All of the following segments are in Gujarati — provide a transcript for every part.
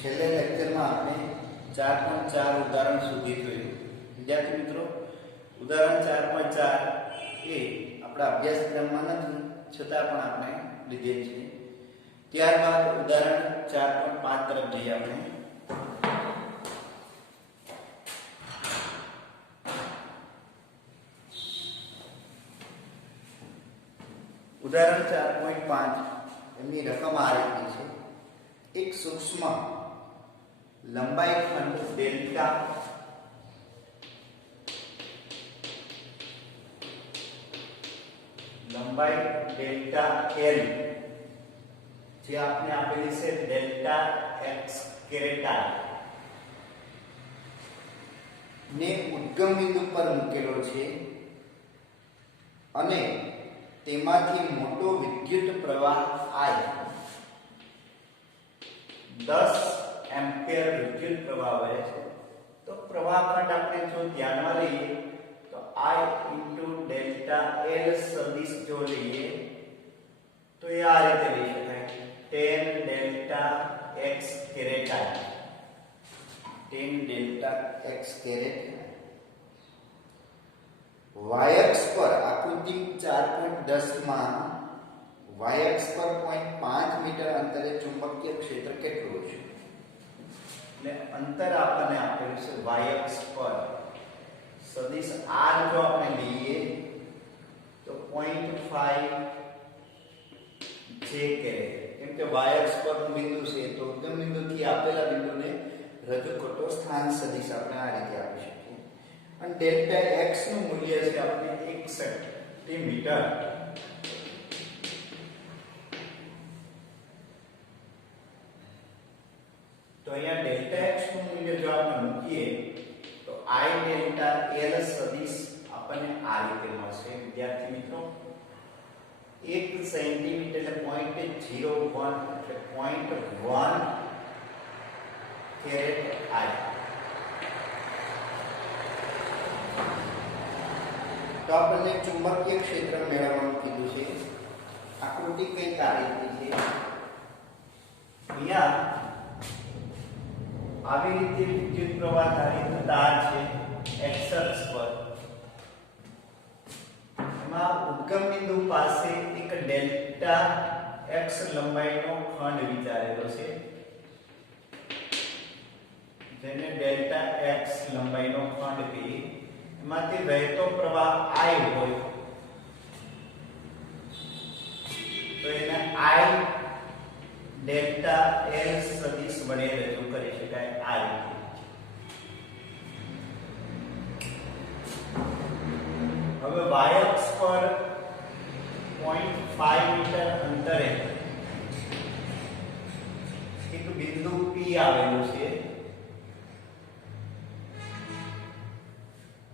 છેલ્લે લેક્ચરમાં આપણે 4.4 ઉદાહરણ સુધી જોયું. વિદ્યાર્થી મિત્રો, ઉદાહરણ 4.4 એ આપણા અભ્યાસક્રમમાં નથી, છતાં પણ આપણે લીધેલ છે. ત્યારબાદ ઉદાહરણ 4.5 તરફ જઈએ આપણે. ઉદાહરણ 4.5 એમની રકમ આ રીતની છે. એક સૂક્ષ્મ લંબાઈ ખંડ ડેલ્ટા એલ જે આપને આપેલી છે ડેલ્ટા એક્સ કેરેટા ને ઉદ્ગમ બિંદુ પર મૂકેલો છે અને તેમાંથી મોટો વિદ્યુત પ્રવાહ I 10 એમ્પિયર વિદ્યુત પ્રવાહ વહે છે. તો પ્રવાહ ખંડ આપણે જો ધ્યાનમાં લઈએ તો I * ડેલ્ટા L સદિશ જો લઈએ તો એ આ રીતે લઈ શકાય 10 delta x caret I 10 delta x caret y અક્ષ પર આકૃતિ 4.10 માં y અક્ષ પર 0.5 મીટર અંતરે ચુંબકીય ક્ષેત્ર કેટલું છે? એટલે અંતર આપણને આપેલું છે y અક્ષ પર સદિશ r જો આપણે લઈએ તો 0.5 j કેરેટ. કેમ કે y અક્ષ પરનું બિંદુ છે તો ઉદ્ગમ બિંદુથી આપેલા બિંદુને રજૂ કરતો સ્થાન સદિશ આપણે આ રીતે આપી શકીએ. અને ડેલ્ટા x નું મૂલ્ય છે આપણે 1 સેન્ટીમીટર. તો અહીંયા ડેલ્ટા x નું મૂલ્ય જો આપણે મૂકીએ તો I ડેલ્ટા L સદિશ આપણને આ રીતે મળશે. વિદ્યાર્થી મિત્રો, 1 સેન્ટીમીટર એટલે 0.01 એટલે 0.1 કેરેટ I. તો આપણને ચુંબકીય ક્ષેત્ર મેળવવાનું કીધું છે. આકૃતિ કઈ આ રીતની છે. અહીંયા આવી રીતે વિદ્યુત પ્રવાહ ધારિત તાર છે x અક્ષ પર. એમાં ઉદ્ગમ બિંદુ પાસે એક ડેલ્ટા x લંબાઈનો ખંડ વિચારેલો છે જેને ડેલ્ટા x લંબાઈનો ખંડ કહીએ. એમાંથી વહેતો પ્રવાહ I હોય તો એને I ડેલ્ટા L સદિશ વડે રજૂ કરી શકાય આ રીતે. હવે y અક્ષ પર 0.5 મીટર અંતરે એક બિંદુ P આવેલું છે.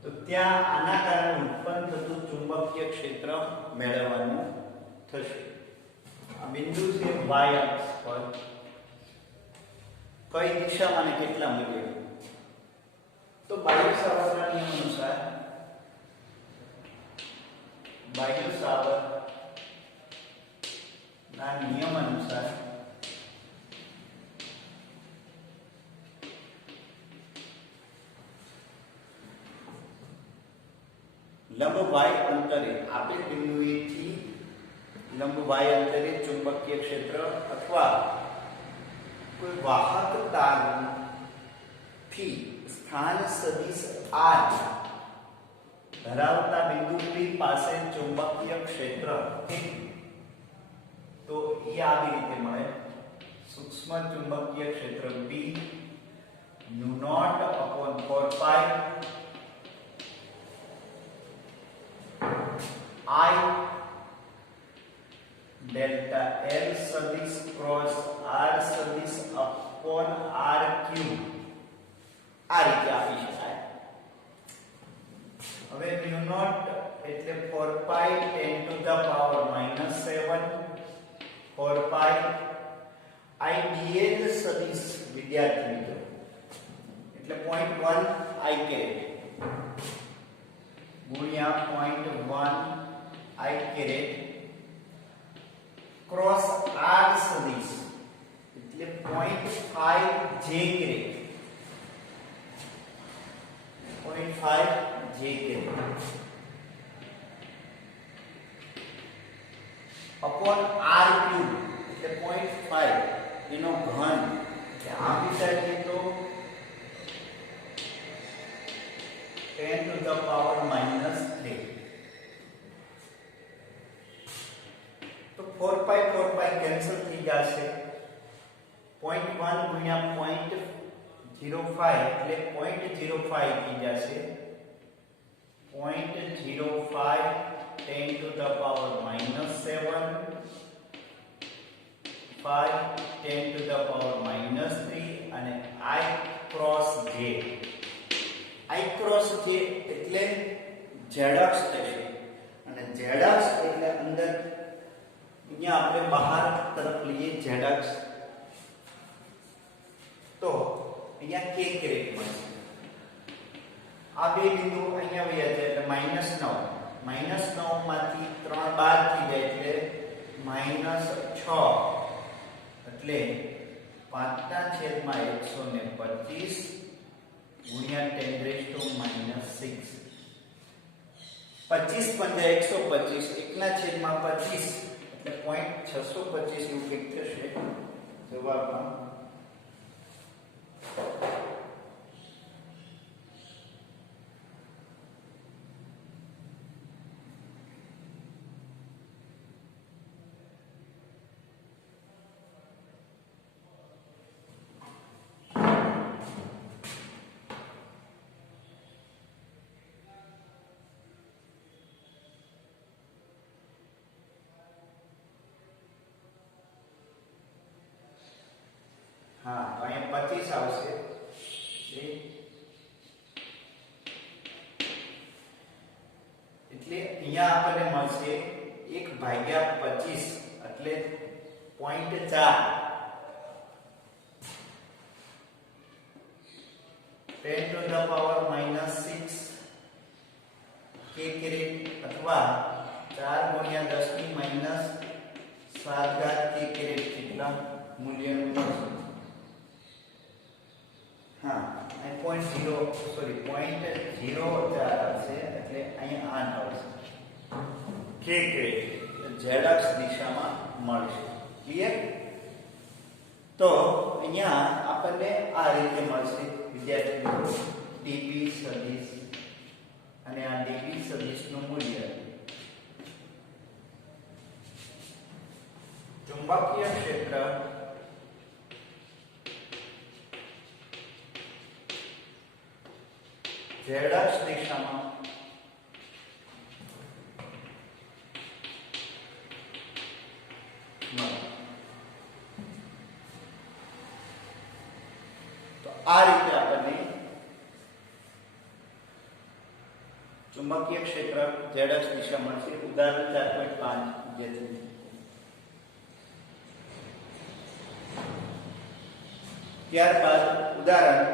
તો ત્યાં આના કારણે ઉત્પન્ન થતું ચુંબકીય ક્ષેત્ર મેળવવાનું થશે. આ બિંદુ છે y અક્ષ પર. કઈ દિશામાં અને કેટલા મૂલ્ય? તો બાહ્ય સાવરના નિયમ અનુસાર લંબ y અંતરે આપેલ બિંદુએથી લંબ y અંતરે ચુંબકીય ક્ષેત્ર અથવા કોઈ વાહક તારથી સ્થાન સદિશ r ધરાવતા બિંદુ P પાસે ચુંબકીય ક્ષેત્ર તો એ આવી રીતે મળે. સૂક્ષ્મ ચુંબકીય ક્ષેત્ર B u0/4π I delta L સદિશ ક્રોસ r સદિશ upon r ક્યુબ આ રીતે આપી શકાય. હવે u0 એટલે 4π 10⁻⁻7 4π I dl સદિશ વિદ્યાર્થી મિત્રો એટલે 0.1 I કેરેટ ગુણ્યા 0.1 I કેરેટ ક્રોસ r સદિશ એટલે 0.5 જે ગ્રેડ, 0.5 જે ગ્રેડ અપોન r ક્યુબ એટલે 0.5 એનો ઘન, એટલે આમ વિચારીએ તો 10 to the power -3. તો 4 pi કેન્સલ થઈ જશે. 0.1 ગુણ્યા 0.05 એટલે 0.05 થઈ જશે. 0.05 10 to the power -7, 5 10 to the power -3 અને I cross j. I cross j એટલે z અક્ષ થશે અને z અક્ષ એટલે અંદર અહીંયા આપણે બહાર તરફ લઈએ z અક્ષ, તો અહીંયા k ગ્રેડ મળશે. આ બે બિંદુ અહીંયા વયા જાય એટલે -9, -9 માંથી 3 બાદ થઈ જાય એટલે -6 એટલે 5/125 ગુણ્યા 10⁻⁻6. 25 પંજા 125, 1/25 એટલે 0.625 એવું કંઈક થશે જવાબમાં. હા, અહીંયા 25 આવશે. એટલે અહીંયા આપણને મળશે 1/25 એટલે 0.4. 10 to the power -6 k grade અથવા 4 ગુણ્યા 10 ની -7 ઘાત k ગ્રેડ કેટલા મૂલ્યનું મળશે. હા, અહીં 0.04 આવશે એટલે અહીંયા 8 આવશે. k ગ્રેડ z અક્ષ દિશામાં મળશે. ક્લિયર? તો અહીંયા આપણને આ રીતે મળશે વિદ્યાર્થી મિત્રો, dp સદિશ અને આ dp સદિશનું મૂલ્ય. ચુંબકીય ક્ષેત્ર z અક્ષ દિશામાં તો આ રીતે આપણને ચુંબકીય ક્ષેત્ર z અક્ષ દિશા મળશે. ઉદાહરણ 4.5 જેથી ત્યારબાદ ઉદાહરણ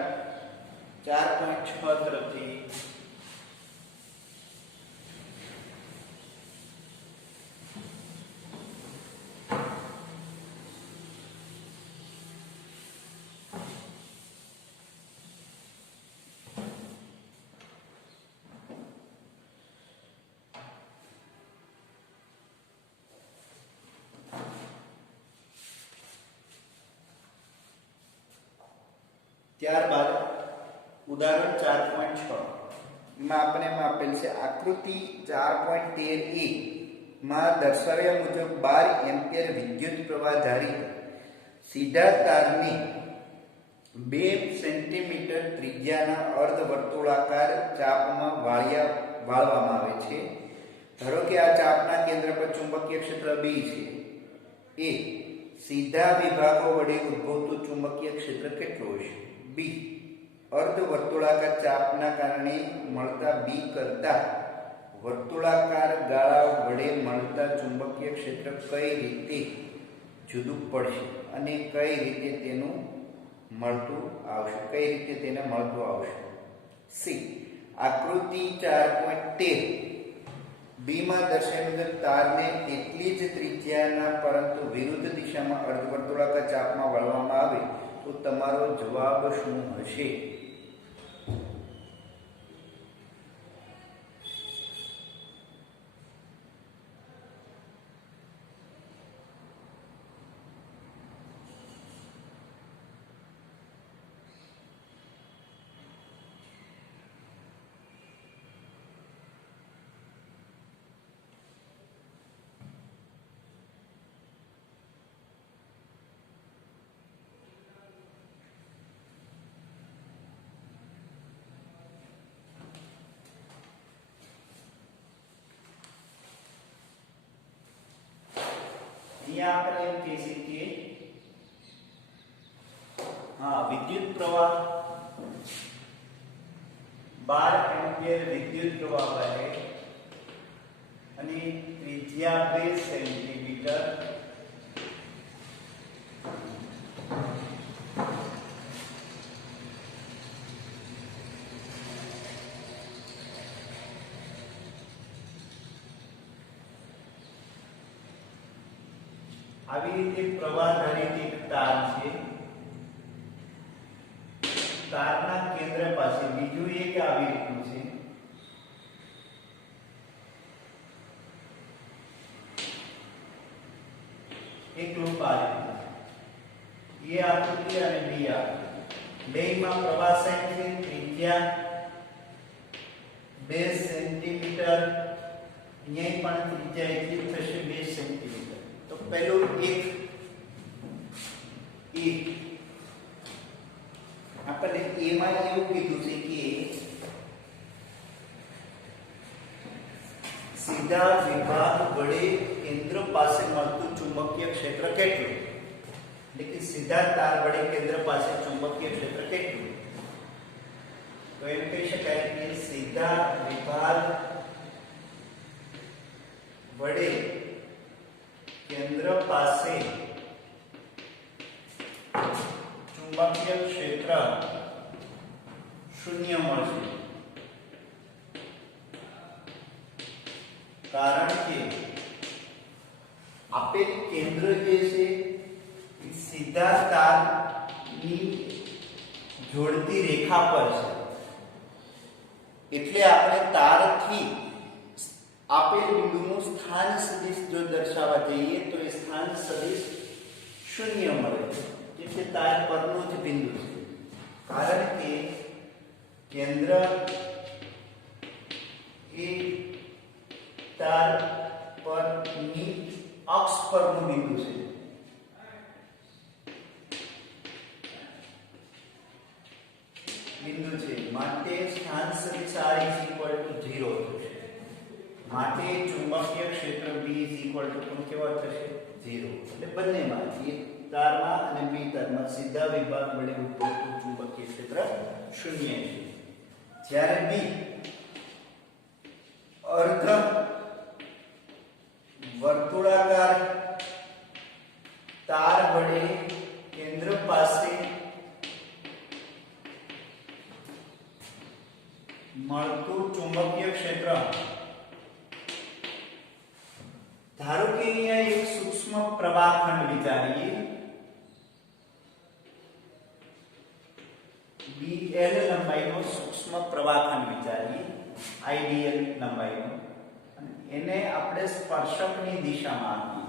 4.6 તરફથી ત્યારબાદ ઉદાહરણ 4.6 માં આપણે આપેલ છે આકૃતિ 4.13a માં દર્શાવ્યા મુજબ 12 એમ્પિયર વિદ્યુત પ્રવાહ ધારિત સીધા તારની 2 સેન્ટીમીટર ત્રિજ્યાના અર્ધવર્તુળાકાર ચાપમાં વાળવામાં આવે છે. ધારો કે આ ચાપના કેન્દ્ર પર ચુંબકીય ક્ષેત્ર B છે. એ સીધા વિભાગો વડે ઉદ્ભવતું ચુંબકીય ક્ષેત્ર કેટલું હશે? B અર્ધવર્તુળાકાર ચાપના કારણે મળતા B કરતા વર્તુળાકાર ગાળા વડે મળતા ચુંબકીય ક્ષેત્ર કઈ રીતે જુદું પડશે અને કઈ રીતે તેનું મળતું આવશે, કઈ રીતે તેને મળતું આવશે? C આકૃતિ 4.13 બી માં દર્શાવ્યા મુજબ તારને એટલી જ ત્રિજ્યાના પરંતુ વિરુદ્ધ દિશામાં અર્ધવર્તુળાકાર ચાપમાં વળવામાં આવે તો તમારો જવાબ શું હશે? અહીંયા આપણે એમ કહી શકીએ, હા, વિદ્યુત પ્રવાહ 12 એમ્પિયર વિદ્યુત પ્રવાહ વહે અને ત્રિજ્યા 2 સેન્ટીમીટર. આવી રીતે પ્રવાહધારિત એક તાર છે. તારના કેન્દ્ર પાસે બીજું એક આવી રીતનું છે. એક લૂપ આ રીતનું છે. એ આકૃતિ અને બી આકૃતિ બેમાં પ્રવાહ સાઈન છે. ત્રિજ્યા 2 સેન્ટીમીટર. અહીંયા પણ ત્રિજ્યા એટલી થશે 2 સેન્ટીમીટર. તો પહેલું એક આપણે એમાં એવું કીધું છે કે સીધા વિભાગ વડે કેન્દ્ર પાસે મળતું ચુંબકીય ક્ષેત્ર કેટલું, એટલે કે સીધા તાર વડે કેન્દ્ર પાસે ચુંબકીય ક્ષેત્ર કેટલું. તો એમ કહી શકાય કે સીધા વિભાગ વડે કેન્દ્ર પાસે ચુંબકીય ક્ષેત્ર 0 મળશે, કારણ કે આપેલ કેન્દ્ર જે છે એ સીધા તારની જોડતી રેખા પર છે. એટલે આપણે તારથી આપેલ બિંદુનું સ્થાન સદિશ જો દર્શાવવા જઈએ તો એ સ્થાન સદિશ 0 મળે છે, એટલે તાર પરનું જ બિંદુ છે. કારણ કે કેન્દ્ર એ તાર પરની અક્ષ પરનું બિંદુ છે. માટે સ્થાન સદિશ r = 0 થશે. માટે ચુંબકીય ક્ષેત્ર B = કેવા થશે? 0. એટલે બંનેમાં એક તારમાં અને બી તારમાં સીધા વિભાગ વડે ઉદ્ભવતું ચુંબકીય ક્ષેત્ર 0 છે. જ્યારે બી અર્ધ વર્તુળાકાર તાર વડે કેન્દ્ર પાસે મળતું ચુંબકીય ક્ષેત્ર, ધારો કે અહીંયા એક સૂક્ષ્મ પ્રવાહખંડ વિચારીએ, BL લંબાઈનો સૂક્ષ્મ પ્રવાહખંડ વિચારીએ, IDL લંબાઈનો, અને એને આપણે સ્પર્શકની દિશામાં આપીએ.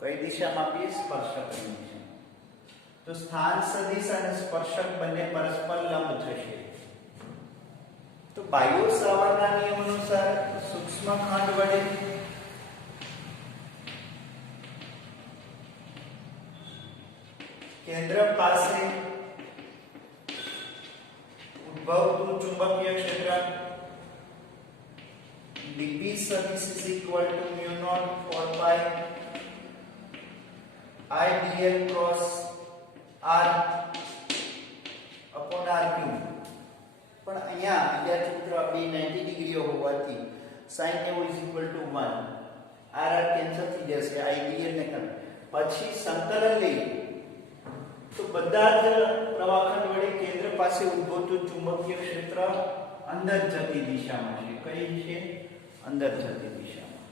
કઈ દિશામાં આપીએ? સ્પર્શકની દિશામાં. તો સ્થાન સદિશ અને સ્પર્શક બંને પરસ્પર લંબ થશે. તો બાયો સાવરના નિયમ અનુસાર સૂક્ષ્મ ખંડ વડે કેન્દ્ર પાસે ઉદ્ભવતું ચુંબકીય ક્ષેત્ર dB સદિશ = 0.4π IDL cross R upon R cube. પણ અહીંયા સૂત્ર B 90 ડિગ્રીઓ હોવાથી sin A = 1, R કેન્સલ થઈ જશે, IDL ને કર પછી સંકલન લઈએ તો બધા જ પ્રવાહખંડ વડે કેન્દ્ર પાસે ઉદ્ભવતું ચુંબકીય ક્ષેત્ર અંદર જતી દિશામાં છે. કઈ છે? અંદર જતી દિશામાં.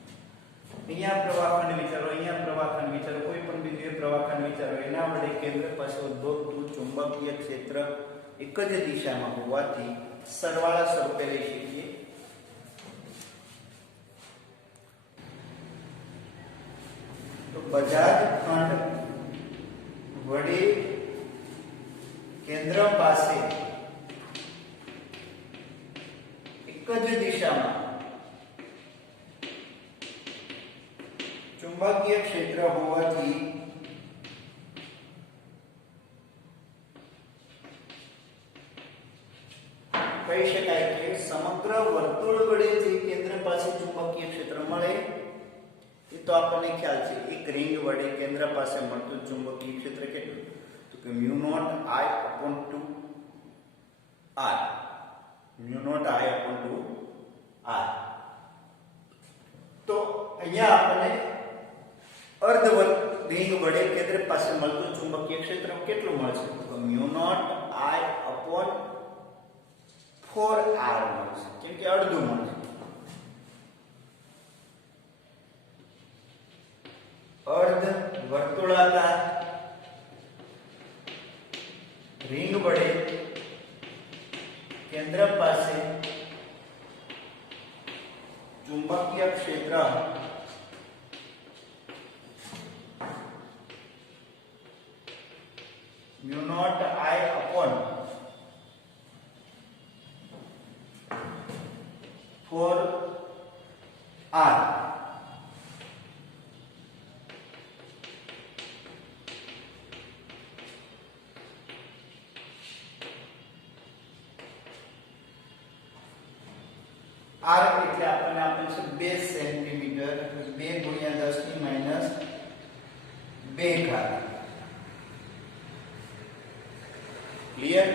અહીંયા પ્રવાહખંડ વિચારો, અહીંયા પ્રવાહખંડ વિચારો, કોઈ પણ બિંદુએ પ્રવાહખંડ વિચારો, એના વડે કેન્દ્ર પાસે ઉદ્ભવતું ચુંબકીય ક્ષેત્ર એક જ દિશામાં હોવાથી સરવાળા સ્વરૂપે લઈ શકીએ. તો બધા જ ખંડ વડે કેન્દ્ર પાસે એક જ દિશામાં ચુંબકીય ક્ષેત્ર હોવાથી કહી શકાય કે સમગ્ર વર્તુળ વડે જે કેન્દ્ર પાસે ચુંબકીય ક્ષેત્ર મળે એ તો આપણને ખ્યાલ છે. એક રિંગ વડે કેન્દ્ર પાસે મળતું ચુંબકીય ક્ષેત્ર કેટલું? તો કે mu naught I upon 2R. Mu naught I upon 2R. તો અહીંયા આપણને અર્ધવર્ત રિંગ વડે કેન્દ્ર પાસે મળતું ચુંબકીય ક્ષેત્ર કેટલું મળશે? તો mu naught I upon 4R મળશે, કેમ કે અડધું મળશે. અર્ધ વર્તુળાકાર રિંગ વડે કેન્દ્ર પાસે ચુંબકીય ક્ષેત્ર mu naught I upon 4R R એટલે આપણને આપેલ છે 2 સેન્ટીમીટર, 2 ગુણ્યા 10 ની માઈનસ 2 ઘાત. ક્લિયર?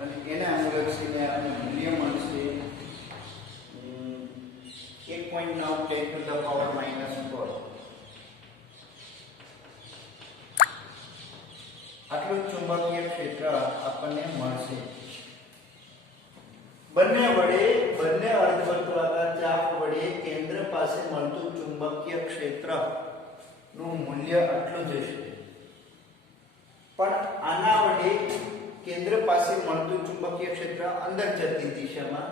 અને એના અનુલક્ષીને આપણને મૂલ્ય મળશે 1.9 10 to the power minus 4. આટલું ચુંબકીય ક્ષેત્ર આપણને મળશે. બંને અર્ધવર્તુળાકાર ચાપ વડે કેન્દ્ર પાસે મળતું ચુંબકીય ક્ષેત્ર નું મૂલ્ય આટલું જ હશે. પણ આના વડે કેન્દ્ર પાસે મળતું ચુંબકીય ક્ષેત્ર અંદર જતી દિશામાં,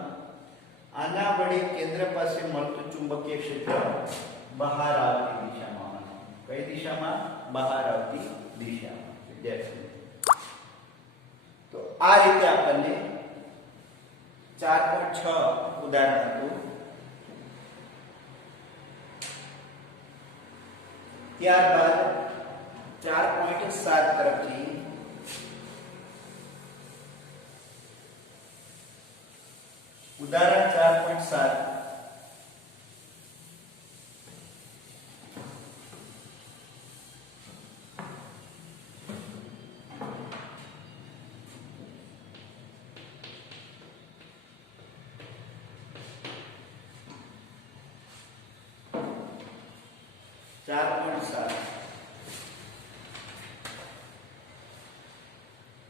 આના વડે કેન્દ્ર પાસે મળતું ચુંબકીય ક્ષેત્ર બહાર આવતી દિશામાં. કઈ દિશામાં? બહાર આવતી દિશામાં. વિદ્યાર્થી, તો આ રીતે આપણને 4.6 ઉદાહરણ હતું. ત્યારબાદ 4.7 તરફથી ઉદાહરણ 4.7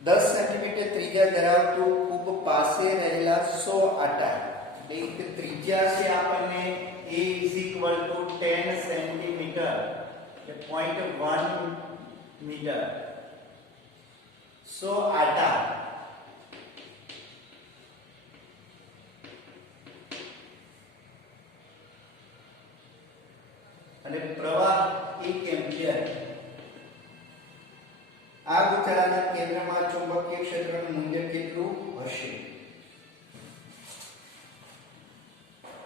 10 સેન્ટીમીટર ત્રિજ્યા ધરાવતું ખૂબ પાસે રહેલા 100 આટા, એક ત્રિજ્યા છે આપણને a = 10 સેન્ટીમીટર એટલે 0.1 મીટર. 100 આટા અને પ્રવાહ 1 એમ્પિયર. આ ગોળાના કેન્દ્રમાં ચુંબકીય ક્ષેત્રનું મૂલ્ય કેટલું હશે?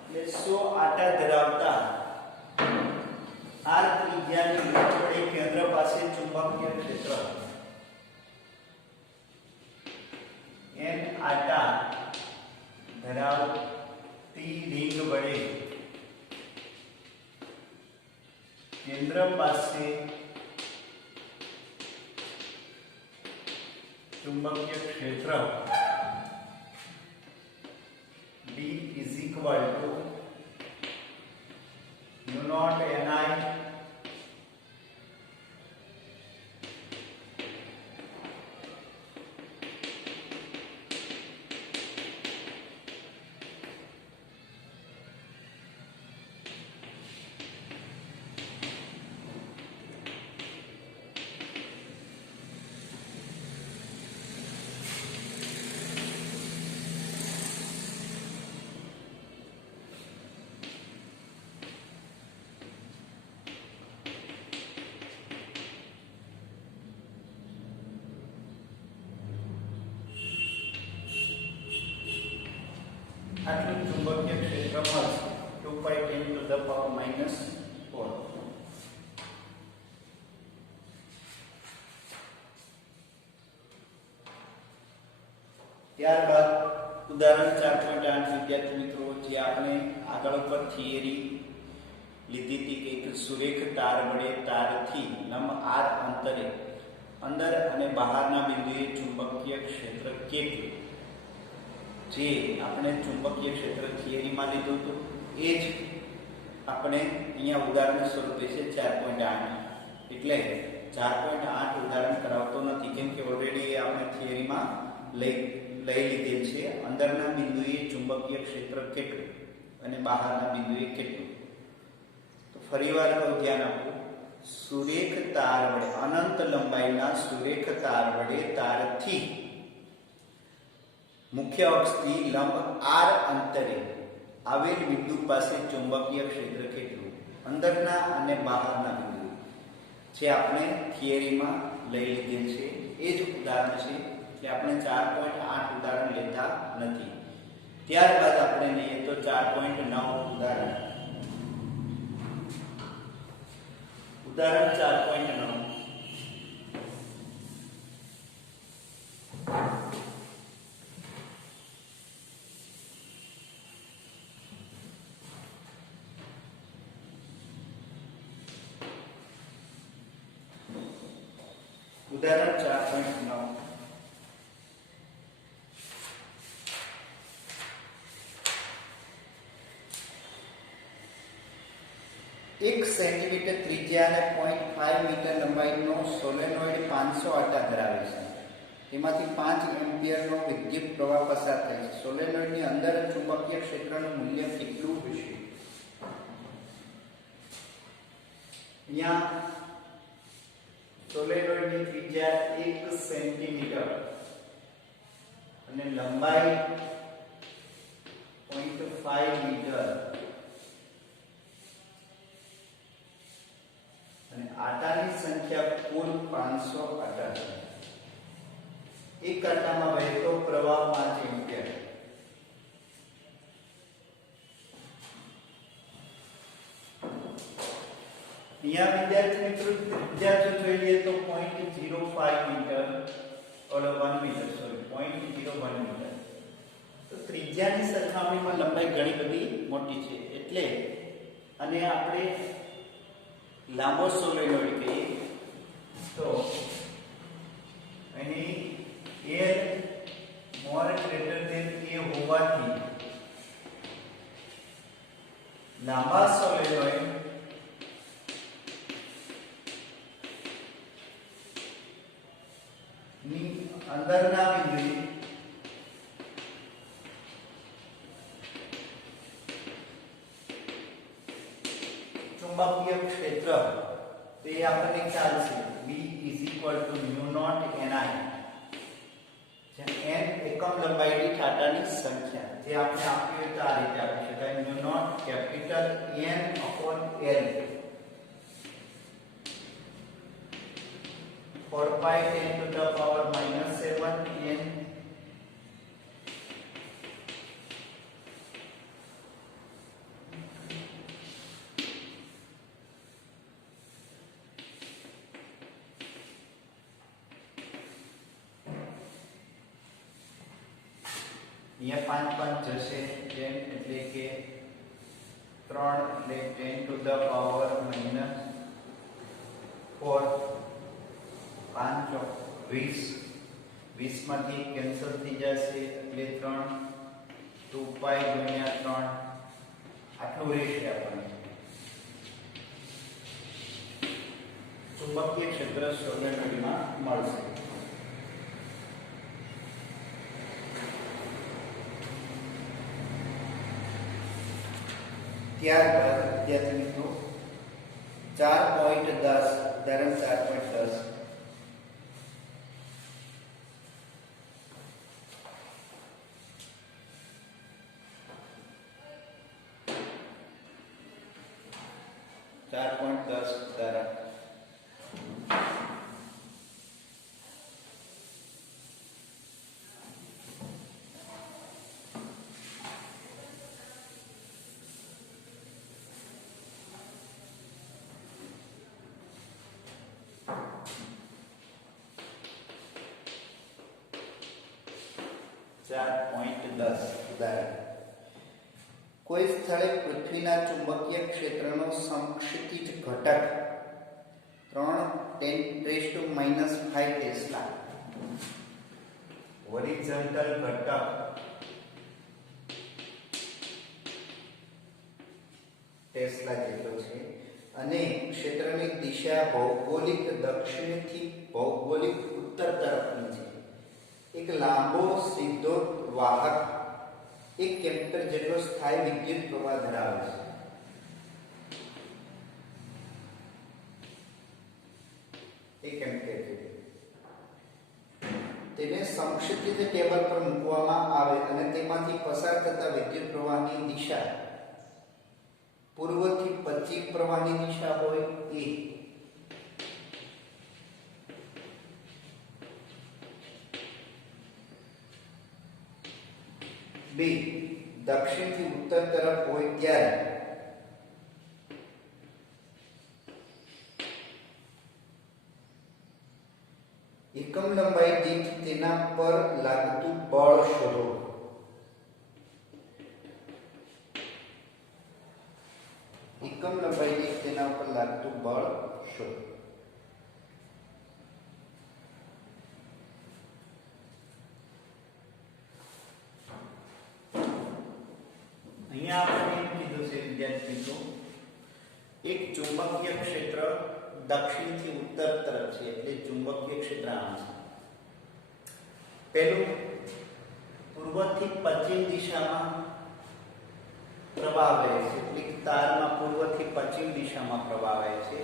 એટલે 100 આટા ધરાવતા r ત્રિજ્યાની વડે કેન્દ્ર પાસે ચુંબકીય ક્ષેત્ર n આટા ધરાવતી રિંગ વડે કેન્દ્ર પાસે ચુંબકીય ક્ષેત્ર D = μ0 Ni ધ પાવર -4. ત્યારબાદ ઉદાહરણ 4.8 વિદ્યાર્થી મિત્રો, જે આપણે આગળ પર થિયરી લીધી હતી કે એક સુરેખ તાર વડે તારથી લંબ r અંતરે અંદર અને બહારના બિંદુએ ચુંબકીય ક્ષેત્ર કેટલું, જે આપણે ચુંબકીય ક્ષેત્ર થિયરીમાં લીધું હતું એ જ આપણે અહીંયા ઉદાહરણ સ્વરૂપે છે 4.8. એટલે 4.8 ઉદાહરણ કરાવતો નથી, કેમ કે ઓલરેડી આપણે થિયરીમાં લઈ લીધેલ છે. અંદરના બિંદુએ ચુંબકીય ક્ષેત્ર કેટલું અને બહારના બિંદુએ કેટલું. તો ફરીવાર ધ્યાન આપો, સુરેખ તાર વડે અનંત લંબાઈના સુરેખ તાર વડે તારથી મુખ્ય અક્ષથી લંબ r અંતરે આવેલ બિંદુ પાસે ચુંબકીય ક્ષેત્ર કેટલું, અંદરના અને બહારના બિંદુ, જે આપણે થિયરીમાં લઈ લીધેલ છે એ જ ઉદાહરણ છે કે આપણે 4.8 ઉદાહરણ લેતા નથી. ત્યારબાદ આપણે લઈએ તો 4.9 ઉદાહરણ. ઉદાહરણ 4.9. ઉદાહરણ 4.9. એક સેન્ટીમીટર ત્રિજ્યા અને 0.5 મીટર લંબાઈનો સોલેનોઇડ 500 આટા ધરાવે છે. તેમાંથી 5 એમ્પિયરનો વિદ્યુત પ્રવાહ પસાર થાય છે. સોલેનોઇડની અંદર ચુંબકીય ક્ષેત્રનું મૂલ્ય કેટલું હશે? અહીંયા સોલેનોઇડની ત્રિજ્યા 1 સેન્ટીમીટર અને લંબાઈ 0.5 મીટર અને આટાની સંખ્યા કુલ 500 આટા છે. એક આટામાં વહેતો પ્રવાહ 5 એમ્પિયર. અહીંયા વિદ્યાર્થી મિત્રો ત્રિજ્યા જો જોઈએ તો 0.05 મીટર ઓર 1 મીટર, સોરી 0.01 મીટર. તો ત્રિજ્યાની સરખામણીમાં લંબાઈ ઘણી બધી મોટી છે. એટલે અને આપણે લાંબો સોલેનોઇડ કહીએ તો એની L more greater than A હોવાથી લાંબા સોલેનોઇડ ની અંદરના બિંદુએ ચુંબકીય ક્ષેત્ર તે આપણને ખ્યાલ છે V μ0 Ni, જ્યાં n એકમ લંબાઈ દીઠ આટાની સંખ્યા, જે આપણે આપી હોય તો આ રીતે આપી શકાય μ0 capital N/L 4π 10 to the power -7 n અહીંયા 5 જશે 10 એટલે કે 3 એટલે 10 to the power -4, 5 20, 20 માંથી કેન્સલ થઈ જશે એટલે 3, 2π ગુણ્યા 3 આટલું રહેશે. આપણને ચુંબકીય ક્ષેત્ર સોલેનોઇડમાં મળશે. ત્યારબાદ વિદ્યાર્થી મિત્રો 4.10 ઉદાહરણ 4.10. ઉદાહરણ 4.10 ઉદાહરણ કોઈ સ્થળે પૃથ્વીના ચુંબકીય ક્ષેત્રનો સમક્ષિતિજ ઘટક 3 × 10⁻⁵ ટેસ્લા હોરિઝોન્ટલ ઘટક ટેસ્લા જેટલો છે અને ક્ષેત્રની દિશા ભૌગોલિક દક્ષિણથી ભૌગોલિક ઉત્તર તરફની છે. એક લાંબો સીધો વાહક એક કેપિટલ જેટલો સ્થાયી વિદ્યુત પ્રવાહ ધરાવે છે. એક એમ્પિયર જેટલો. તેને સમક્ષિતિજ ટેબલ પર મૂકવામાં આવે અને તેમાંથી પસાર થતા વિદ્યુત પ્રવાહની દિશા પૂર્વથી પશ્ચિમ પ્રવાહની દિશા હોય એ બે દક્ષિણથી ઉત્તર તરફ હોય ત્યારે એકમ લંબાઈ દીઠ તેના પર લાગતું બળ શોધો. એકમ લંબાઈ દીઠ તેના પર લાગતું બળ શોધો. અહીંયા આપણે એમ કીધું છે વિદ્યાર્થી મિત્રો, એક ચુંબકીય ક્ષેત્ર દક્ષિણથી ઉત્તર તરફ છે એટલે ચુંબકીય ક્ષેત્ર આમ છે. પહેલું પૂર્વથી પશ્ચિમ દિશામાં પ્રવાહ વહે છે એટલે તારમાં પૂર્વથી પશ્ચિમ દિશામાં પ્રવાહ વહે છે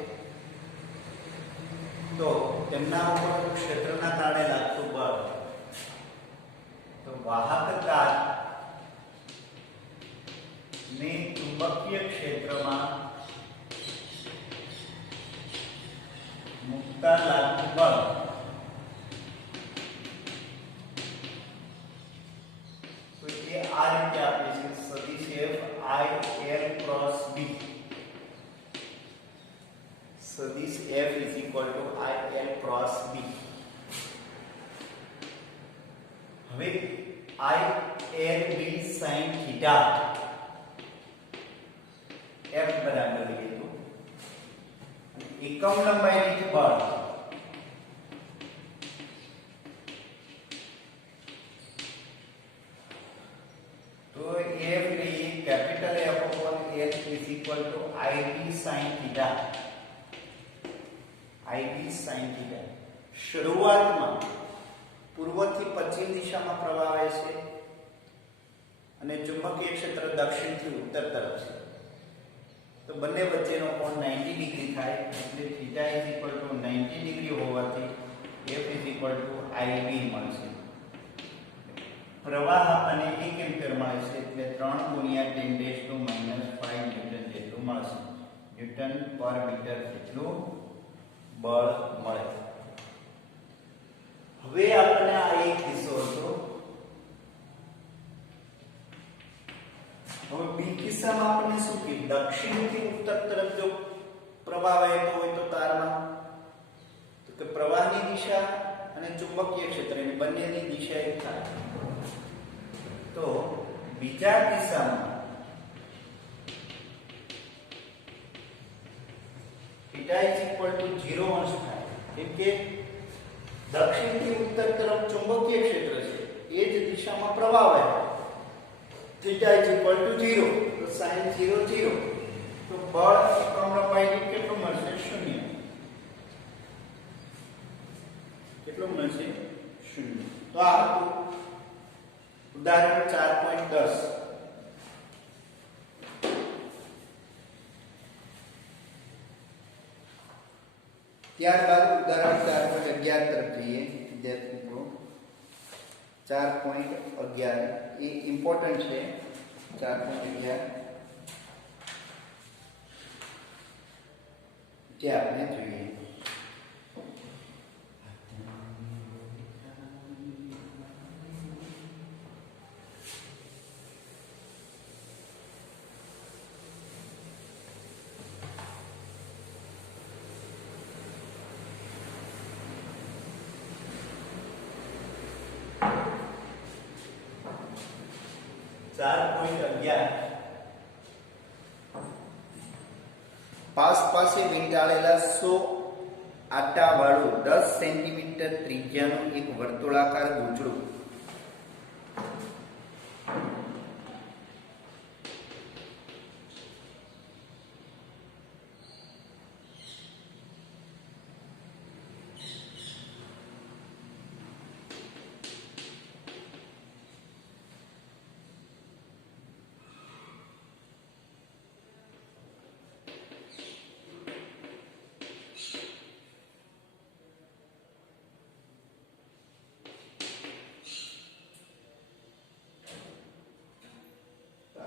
તો તેમના ઉપર ક્ષેત્રના કારણે લાગતું બળ તો વાહક તાર ને ચુંબકીય ક્ષેત્રમાં મુક્તા લાગતું બળ તો એ આ રીતે આપે છે સદિશ F I L cross B. સદિશ F is equal to I L cross B. હવે I L B sin theta F બરાબર લઈએ તો એકમ લંબાઈ દીઠ બળ તો F લઈએ capital F upon L is equal to IB sin theta. IB sin theta શરૂઆતમાં પૂર્વથી પશ્ચિમ દિશામાં પ્રવાહ વહે છે અને ચુંબકીય ક્ષેત્ર દક્ષિણથી ઉત્તર તરફ છે તો બંને વચ્ચેનો કોણ 90 ડિગ્રી થાય એટલે theta is equal two 90 degree હોવાથી F is equal two IB મળશે. પ્રવાહ અને 1 એમ્પિયર મળે છે એટલે 3 ગુણ્યા 10⁻⁵ ન્યૂટન જેટલું મળશે. ન્યૂટન પર મીટર જેટલું બળ મળે. હવે આપણે આ એક કિસ્સો હતો. હવે બી કિસ્સામાં આપણને શું કે દક્ષિણથી ઉત્તર તરફ જો પ્રવાહ વહેતો હોય તો તારમાં તો કે પ્રવાહની દિશા અને ચુંબકીય ક્ષેત્રની બંનેની દિશા એક થાય. તો બીજા કિસ્સામાં થીટા ઇઝ ઇક્વલ ટુ 0 અંશ થાય કેમ કે દક્ષિણથી ઉત્તર તરફ ચુંબકીય ક્ષેત્ર છે એ જ દિશામાં પ્રવાહ વહે. થીટા ઇઝ ઇક્વલ ટુ 0 તો sin 0 0 તો બળ એકમ લંબાઈ દીઠ કેટલું મળશે? 0. કેટલું મળશે? 0. તો આ હતું ઉદાહરણ 4.10. ત્યારબાદ ઉદાહરણ 4.11 તરફ જઈએ વિદ્યાર્થી મિત્રો. 4.11 એ ઇમ્પોર્ટન્ટ છે. 4.11 જે આપણે જોઈએ. 4.11 પાસે વીંટાળેલા 100 આટાવાળું 10 સેન્ટીમીટર ત્રિજ્યાનું એક વર્તુળાકાર ગૂંચળું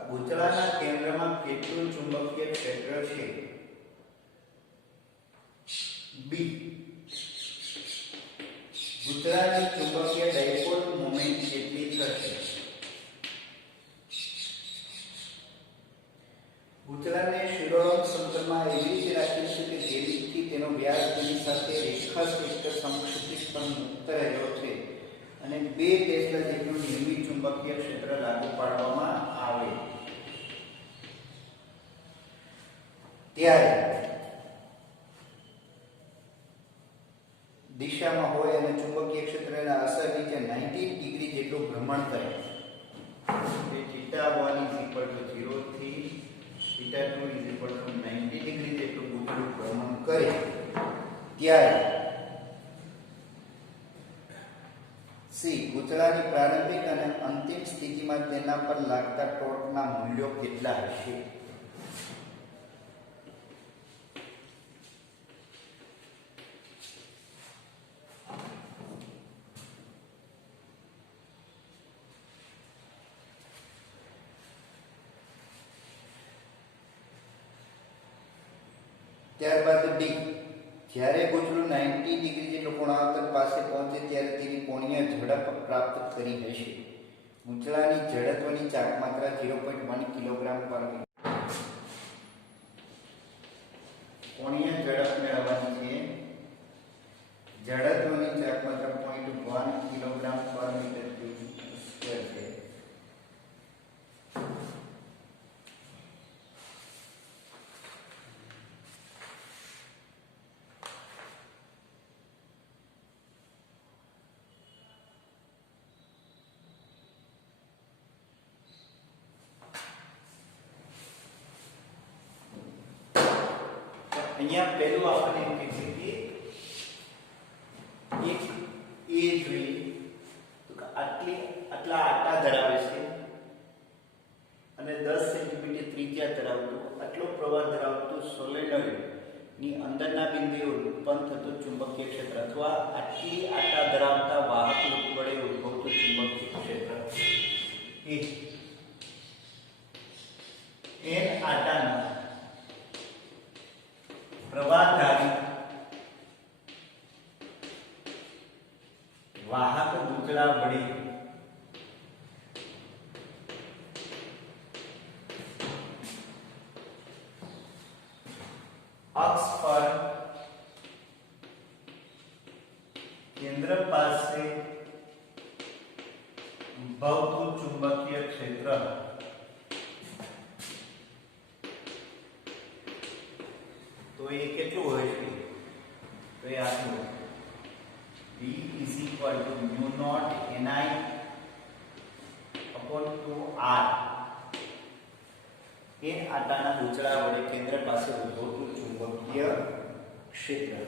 ગૂંચળાના કેન્દ્રમાં કેટલું ચુંબકીય ક્ષેત્ર છે? બી. ગૂંચળાની ચુંબકીય ડાયપોલ મોમેન્ટ કેટલી થશે? ગૂંચળાને શિરોડ્સ સમતલમાં એવી રીતે રાખીશું કે જેથી તેનો વ્યાસ તેની સાથે રેખાસ્પષ્ટ સમક્ષિતિજ પર મુક્ત રહેલો છે અને 2 ટેસ્લા જેટલું નિર્મિત ચુંબકીય ક્ષેત્ર લાગુ પાડવામાં આવે ત્યારે દિશામાં હોય અને ચુંબકીય ક્ષેત્રના અસર નીચે 90 ડિગ્રી જેટલું ભ્રમણ કરે તે θ1 = 0 થી θ2 = 90 ડિગ્રી જેટલું ગૂંચળું ભ્રમણ કરે ત્યારે સી ગૂંચળાની પ્રારંભિક અને અંતિમ સ્થિતિમાં તેના પર લાગતા ટોર્કના મૂલ્યો કેટલા હશે? ત્યારબાદ ડી જ્યારે ગૂંચળું 90 ડિગ્રી જેટલું કોણાંતર પાસે પહોંચે ત્યારે તેની કોણીય ઝડપ પ્રાપ્ત કરી હશે. ગૂંચળાની જડત્વની ચાપમાત્રા 0.1 કિલોગ્રામ પર મીટર. કોણીય ઝડપ મેળવવાની છે. જડત્વની ચાપમાત્રા 0.1 કિલોગ્રામ પર મીટર સ્ક્વેર છે. અહીંયા પહેલું આપણને એમ કહે છે કે એક એ જોઈએ તો આટલા આટા ધરાવે છે અને 10 સેન્ટીમીટર ત્રિજ્યા ધરાવતું આટલો પ્રવાહ ધરાવતું સોલેનોઇડ ની અંદરના બિંદુએ ઉત્પન્ન થતું ચુંબકીય ક્ષેત્ર અથવા આટલી આટા ધરાવતા વાહક લૂપ વડે ઉદ્ભવતું ચુંબકીય ક્ષેત્ર એન આટાના પ્રવાહધારી વાહક ગૂંચળા વડે અક્ષ પર કેન્દ્ર પાસે ઉદ્ભવતું ચુંબકીય ક્ષેત્ર તો એ કેટલું હોય છે? તો એ આટલું V = μ0 Ni / 2R એ આટાના ગૂંચળા વડે કેન્દ્ર પાસે ઉદ્ભવતું ચુંબકીય ક્ષેત્ર.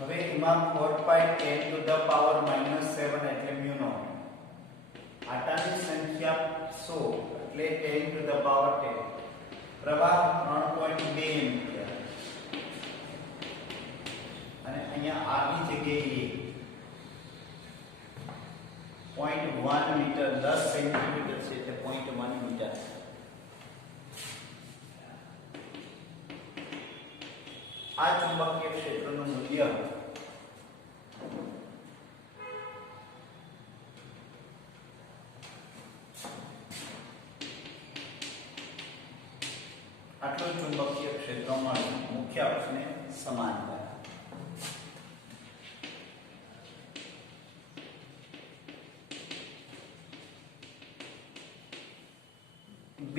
હવે એમાં 4π10⁻⁷ એટલે μ0. આટાની સંખ્યા 100 એટલે 10⁻10. પ્રવાહ 3.2 એમ્પિયર અને અહીંયા r ની જગ્યાએ 0.1 મીટર 10 સેન્ટીમીટર છે એટલે 0.1 મીટર. આ ચુંબકીય ક્ષેત્રનું મૂલ્ય આટલું ચુંબકીય ક્ષેત્રમાં મુખ્ય અક્ષને સમાન છે.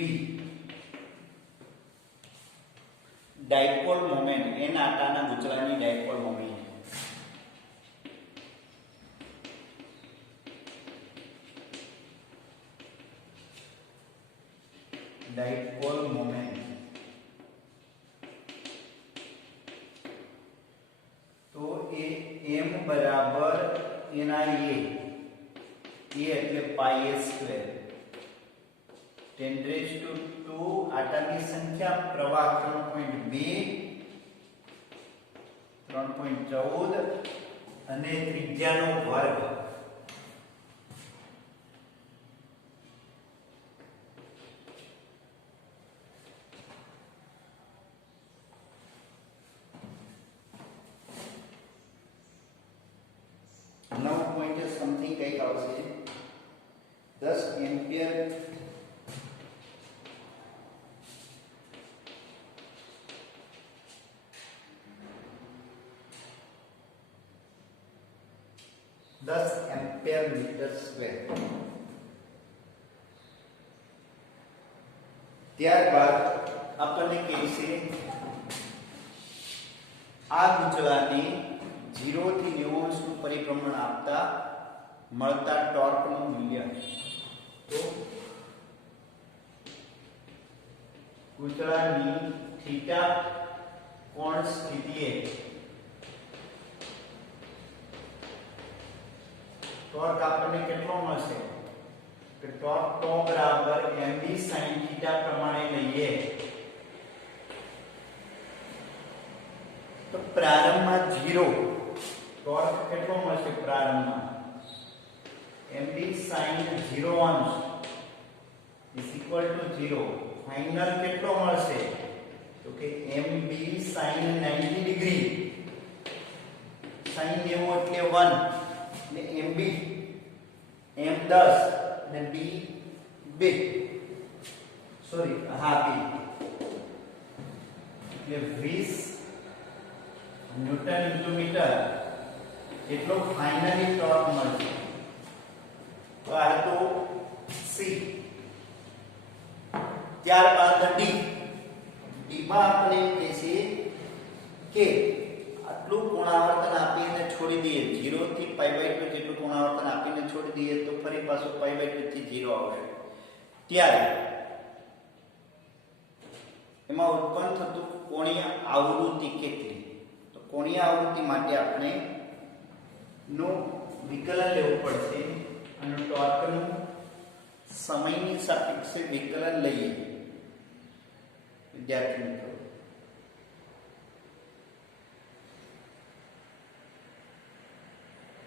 બી ડાયપોલ મોમેન્ટ એન આટાના ગૂંચળાની ડાયપોલ મોમેન્ટ તો એ m બરાબર એના એ એટલે પાઈ a સ્ક્વેર 10⁻², આટાની સંખ્યા પ્રવાહ 3.2 3.14 અને ત્રિજ્યાનો વર્ગ. નવ પોઈન્ટ સમથિંગ કંઈક આવશે 10 એમ્પિયર મીટર સ્ક્વેર. ત્યારબાદ આપણને કહેશે આ ગૂંચળાને 0 થી 90 અંશનું પરિભ્રમણ આપતા મળતા ટોર્કનું મૂલ્ય. તો ગૂંચળાની થીટા કોણ સ્થિતિએ ટોર્ક આપણને કેટલો મળશે? કે ટોર્ક બરાબર mv sin થીટા પ્રમાણે લઈએ તો પ્રારંભમાં 0 ટોર્ક કેટલો મળશે? પ્રારંભમાં mv sin 0 અંશ = 0. ફાઇનલ કેટલો મળશે? તો કે mb sin 90 ડિગ્રી. sin 90 એટલે 1 ને mb m 10 અને b 2 સોરી હા b એટલે 20 ન્યૂટન ઇન્ટુ મીટર એટલો ફાઇનલી ટોર્ક મળશે. તો આ તો c. ત્યારબાદ d માં આપણે એમ કહીએ કે આટલું કોણાવર્તન આપીને છોડી દઈએ 0 થી π/2 જેટલું કોણાવર્તન આપીને છોડી દઈએ તો ફરી પાછું π/2 થી 0 આવશે. ત્યારે એમાં ઉત્પન્ન થતું કોણીય આવૃત્તિ કેટલી? તો કોણીય આવૃત્તિ માટે આપણે નું વિકલન લેવું પડશે અને ટોર્કનું સમયની સાપેક્ષે વિકલન લઈએ. વિદ્યાર્થી મિત્રો,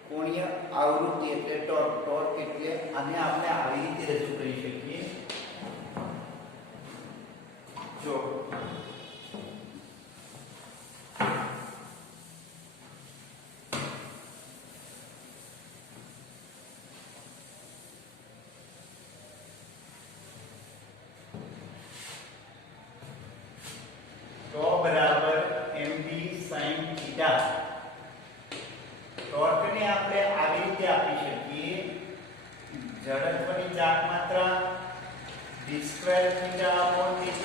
કોણીય આવૃત્તિ એટલે ટોર્ક એટલે આને આપણે આવી રીતે રજૂ કરી શકીએ. જો બરાબર mv sin થીટા. ટોર્કને આપણે આવી રીતે આપી શકીએ. જડત્વની ચાક માત્રા d² θ/dt².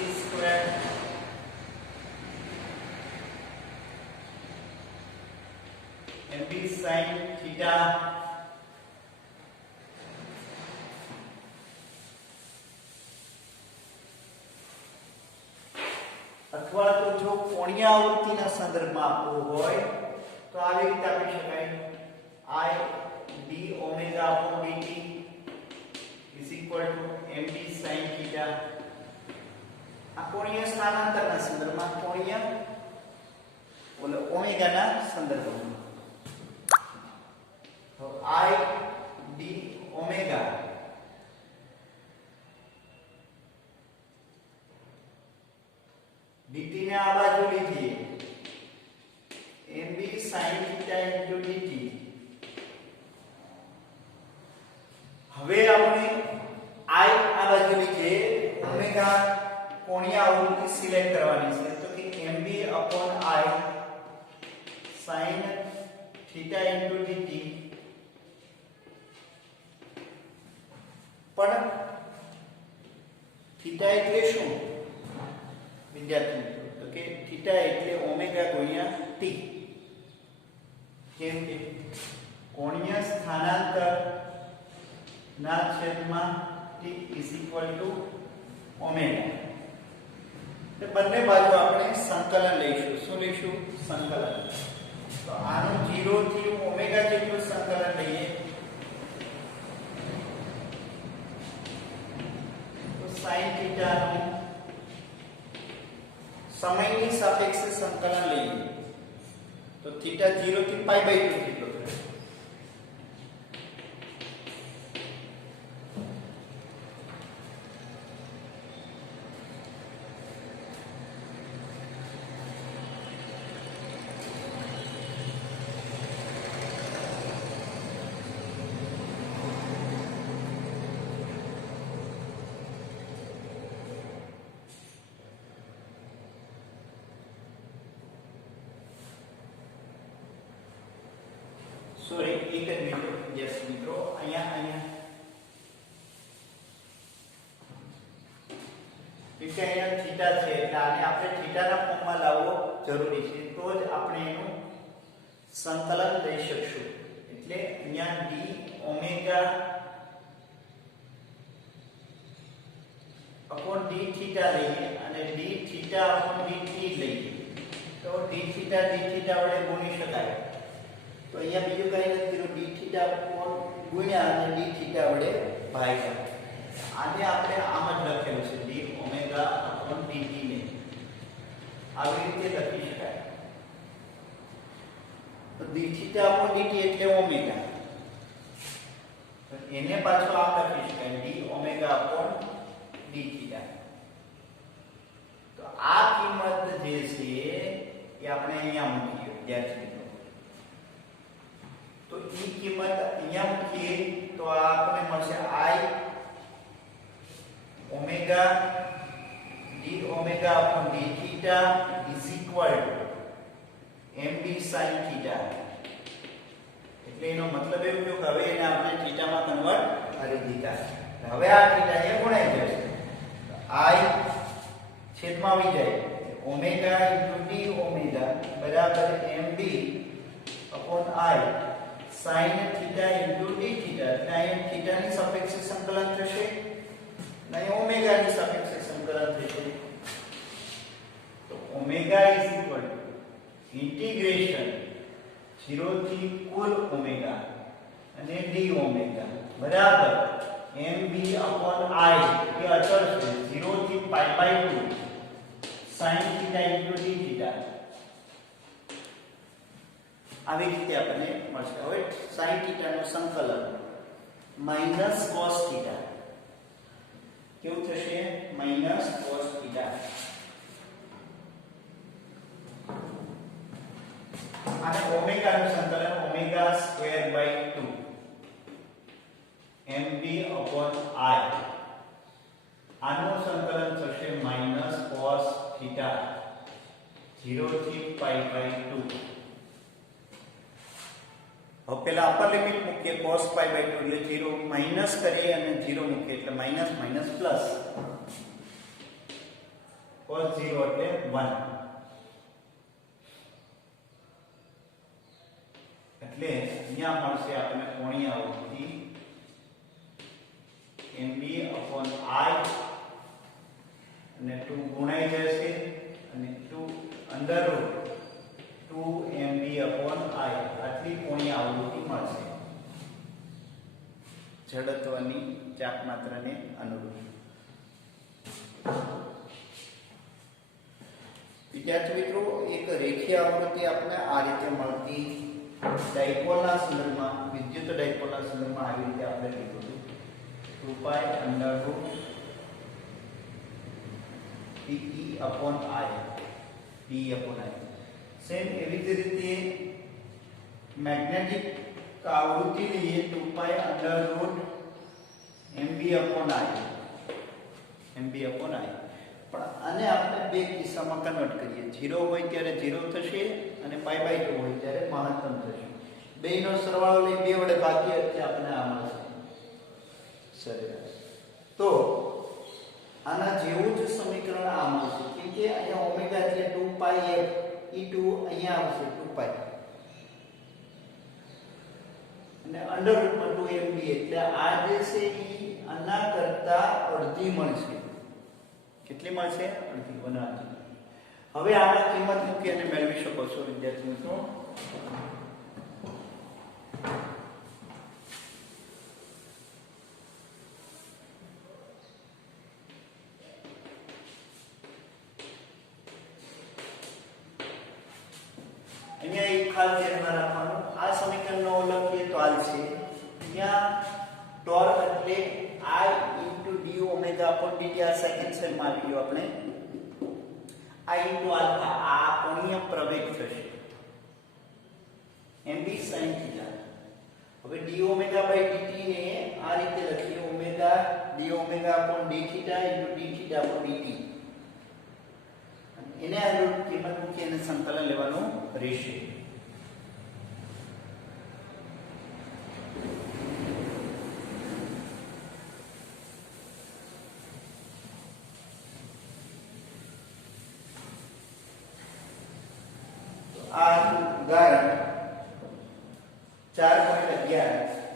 mv sin theta અથવા તો જો કોણીય આવૃત્તિના સંદર્ભમાં આપવું હોય તો આવી રીતે આપી શકાય I d⍵/dt mv sin θ. આ કોણીય સ્થાનાંતરના સંદર્ભમાં કોણીય ઓમેગાના સંદર્ભમાં તો I d⍵ dt ને આ બાજુ લીધીએ mv sin θ * dt. હવે આપણે I આ બાજુ લીધીએ ઓમેગા કોણીય આવૃત્તિ સિલેક્ટ કરવાની છે તો કે mv / I sin θ * dt. પણ થીટા એટલે શું વિદ્યાર્થી મિત્રો? તો કે થીટા એટલે ઓમેગા ગુણ્યા ટી. કેમ કે કોણીય સ્થાનાંતર ના છેદમાં t ઓમેગા. તો બંને બાજુ આપણે સંકલન લઈશું. શું લઈશું? સંકલન. તો આનું 0 થી ઓમેગા જેટલું સંકલન લઈએ તો sin થીટા નું સમયની સાપેક્ષે સંકલન લઈએ તો થીટા 0 થી પાઈ બાય 2 જેટલો થશે. સોરી, એક જ મિનિટ. યસ મિત્રો, અહીંયા કે અહીંયા થીટા છે એટલે આને આપણે થીટાના ફોર્મમાં લાવવો જરૂરી છે, તો જ આપણે એનું સંકલન લઈ શકશું. એટલે અહીંયા d omega upon d theta લઈએ અને d theta upon d t લઈએ તો d થીટા વડે ગુણી શકાય. તો અહીંયા બીજું કઈ નથી કર્યું, d થીટા અપોન ગુણ્યા અને d થીટા વડે ભાગ્યા. આને આપણે આમ જ લખેલું છે d ઓમેગા અપોન dt ને આવી રીતે લખી શકાય. તો d થીટા અપોન dt એટલે ઓમેગા, તો એને પાછો આમ લખી શકાય d omega upon d theta. તો આ કિંમત જે છે એ આપણે અહીંયા મૂકીએ વિદ્યાર્થી. તો ઈ કિંમત અહીંયા મૂકીએ તો આપણને મળશે i omega d omega upon d theta is equal two md sin theta. એટલે એનો મતલબ એવું કે હવે એને આપણે થીટામાં કન્વર્ટ કરી દીધા. હવે આ થીટા અહીંયા ગુણાઈ જશે, i છેદમાં આવી જાય, ઓમેગા d ઓમેગા બરાબર md upon i sin theta d theta. ત્યાં થીટાની સાપેક્ષે સંકલન થશે, નહીં ઓમેગાની સાપેક્ષે સંકલન થશે. તો omega is equal to integration 0 થી કુલ ઓમેગા અને d ઓમેગા બરાબર mb અપોન i એ અચળ છે 0 થી pie by 2 sin theta d theta. આવી રીતે આપણને મળશે. હવે sin થીટા નું સંકલન માઈનસ cos થીટા કેવું થશે? Minus cos theta. અને ઓમેગા નું સંકલન omega square by 2 mb upon i. આનું સંકલન થશે માઈનસ cos થીટા 0 થી પાઈ બાય 2. હવે પેલા અપર લિમિટ મૂકીએ cos પાઈ બાય 2 એટલે 0 માઈનસ કરીએ અને 0 મૂકીએ એટલે માઈનસ માઈનસ પ્લસ cos 0 એટલે 1. એટલે અહીંયા મળશે આપણને કોણીય આવૃત્તિ mb અપોન i અને 2 ગુણાઈ જશે અને 2 under route 2mb upon i આટલી કોણીય આવૃત્તિ મળશે જડત્વની ચાપમાત્રાને અનુરૂપ. વિદ્યાર્થી મિત્રો, એક રેખીય આવૃત્તિ આપણે આ રીતે મળતી ડાયપોલના સંદર્ભમાં, વિદ્યુત ડાયપોલના સંદર્ભમાં આવી રીતે આપણે લીધું હતું 2π under root pe upon i same એવી જ રીતે મેગ્નેટિક આવૃત્તિ લઈએ 2π under root mb upon i પણ આને આપણે બે કિસ્સામાં કન્વર્ટ કરીએ. 0 હોય ત્યારે 0 થશે અને પાઈ બાય 2 હોય ત્યારે મહત્તમ થશે. બેયનો સરવાળો લઈ 2 વડે ભાગીએ એટલે આપણે આ મળશે સરેરાશ. તો આના જેવું જ સમીકરણ આ મળશે કેમ કે અહીંયા ઓમેગા એટલે 2 પાઈ f * અહીંયા આવશે 2 પાઈ અને અંડરરૂટમાં 2mb એટલે આ જે છે ઈ આના કરતા અડધી મળશે. કેટલી મળશે? અડધી, 1/2. હવે આમાં કિંમત મૂકી અને મેળવી શકો છો વિદ્યાર્થી મિત્રો. અહીંયા એક ખાસ ધ્યાનમાં રાખવાનું, આ સમીકરણનો લખીએ તો હાલ છે અહીંયા ટોર્ક એટલે I * d omega upon dt આ સેકન્ડ સેલમાં આવી ગયો આપણે I * આલ્ફા આ કોણીય પ્રવેગ થશે mb sin θ. હવે d ઓમેગા dt ને આ રીતે લખીએ omega d omega upon d θ * d θ upon dt એને આ કિંમત મૂકી અને સંકલન લેવાનું રહેશે. આ ઉદાહરણ 4.11